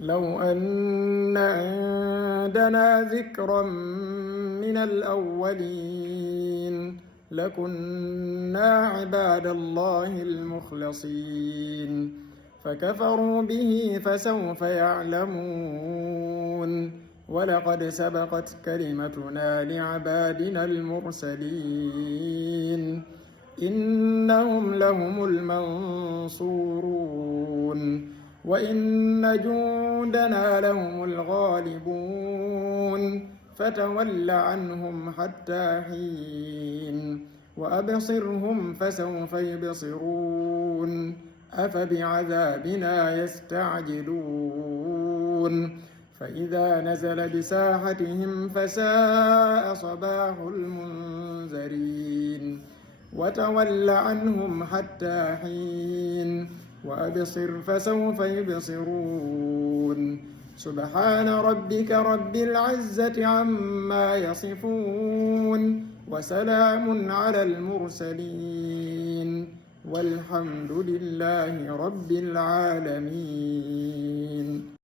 لو أن عندنا ذكرا من الأولين لكنا عباد الله المخلصين فكفروا به فسوف يعلمون ولقد سبقت كلمتنا لعبادنا المرسلين إنهم لهم المنصورون وإن جندنا لهم الغالبون فتول عنهم حتى حين وأبصرهم فسوف يبصرون أفبعذابنا يستعجلون فإذا نزل بساحتهم فساء صباح المنذرين وتول عنهم حتى حين وأبصر فسوف يبصرون سبحان ربك رب العزة عما يصفون وسلام على المرسلين والحمد لله رب العالمين.